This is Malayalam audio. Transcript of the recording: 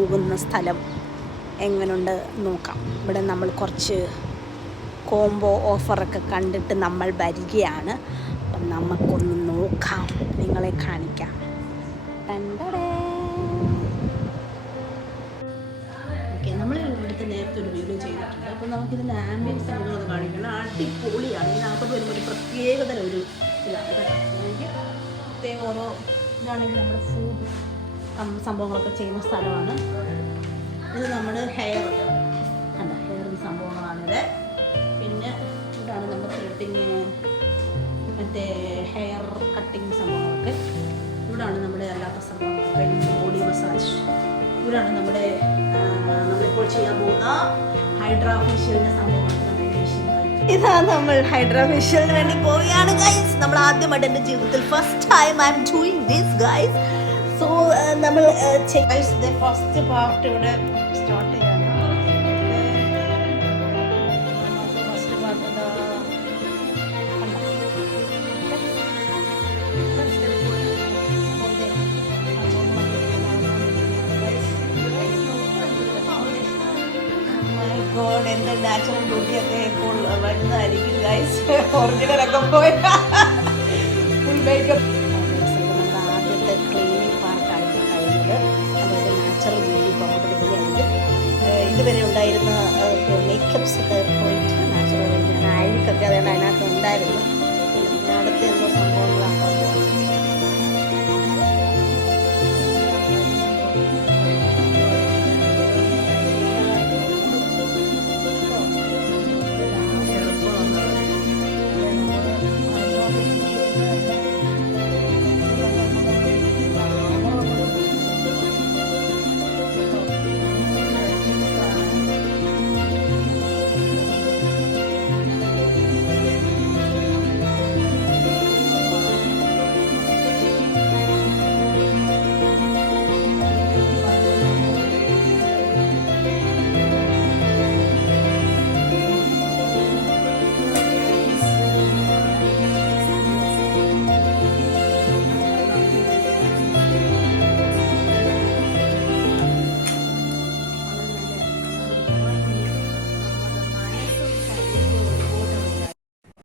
പോകുന്ന സ്ഥലം എങ്ങനെയുണ്ട് നോക്കാം. ഇവിടെ നമ്മൾ കുറച്ച് കോംബോ ഓഫറൊക്കെ കണ്ടിട്ട് നമ്മൾ വരികയാണ്. അപ്പം നമുക്കൊന്ന് നോക്കാം, നിങ്ങളെ കാണിക്കാം. ഓക്കെ, നമ്മൾ ഇവിടുത്തെ നേരത്തെ ഒരു വീഡിയോ ചെയ്തിട്ടുണ്ട്. അപ്പോൾ നമുക്കിതിൻ്റെ ആംബിയൻസ് നിങ്ങളൊന്ന് കാണിക്കണം. അടിപൊളിയാണ്. ഇതിനകത്തോട്ട് വരുമ്പോൾ ഒരു പ്രത്യേകതര ഒരു ഇതാണ് കേട്ടോ. എനിക്ക് പ്രത്യേകം ഓരോ ഇതാണെങ്കിൽ നമ്മുടെ ഫുഡ് സംഭവങ്ങളൊക്കെ ചെയ്യുന്ന സ്ഥലമാണ് ഇത്. നമ്മുടെ ഹെയർ സംഭവങ്ങളാണിത്. പിന്നെ ഇവിടാണ് നമ്മുടെ ത്രെഡിങ്, മറ്റേ ഹെയർ കട്ടിങ് സംഭവങ്ങളൊക്കെ. ഇവിടാണ് നമ്മുടെ അല്ലാത്ത സംഭവങ്ങളൊക്കെ, ബോഡി മസാജ്. ഇവിടാണ് നമ്മുടെ നമ്മളിപ്പോൾ ചെയ്യാൻ പോകുന്ന ഹൈഡ്രാ ഫേഷ്യലിൻ്റെ സംഭവങ്ങളൊക്കെ. ഇതാ നമ്മൾ ഹൈഡ്രാ ഫേഷ്യലിന് വേണ്ടി പോവുകയാണ് ഗൈസ്. നമ്മൾ ആദ്യമായിട്ട് എൻ്റെ ജീവിതത്തിൽ first time I am doing this guys. So നമ്മൾ ഫസ്റ്റ് പാർട്ട് ഇവിടെ സ്റ്റാർട്ട് ചെയ്യാണ്. ഫസ്റ്റ് പാർട്ട് എൻ്റെ നാച്ചുറൽ ബ്യൂട്ടിയൊക്കെ ഇപ്പോൾ വരുന്നതായിരിക്കും ഗൈസ്. ഒറിജിനലൊക്കെ പോയി ഫുൾ മേക്കപ്പ്. ആദ്യത്തെ ക്ലീനിങ് പാർട്ടായിട്ട് കഴിഞ്ഞത് അതുപോലെ നാച്ചുറൽ ബ്യൂട്ടി പൗഡർ ഇവിടെയുണ്ട്. ഇതുവരെ ഉണ്ടായിരുന്ന മേക്കപ്സ് ഒക്കെ പോയിട്ട് നാച്ചുറൽ അഴുക്കൊക്കെ അതുകൊണ്ട് അതിനകത്ത് ഉണ്ടായിരുന്നു.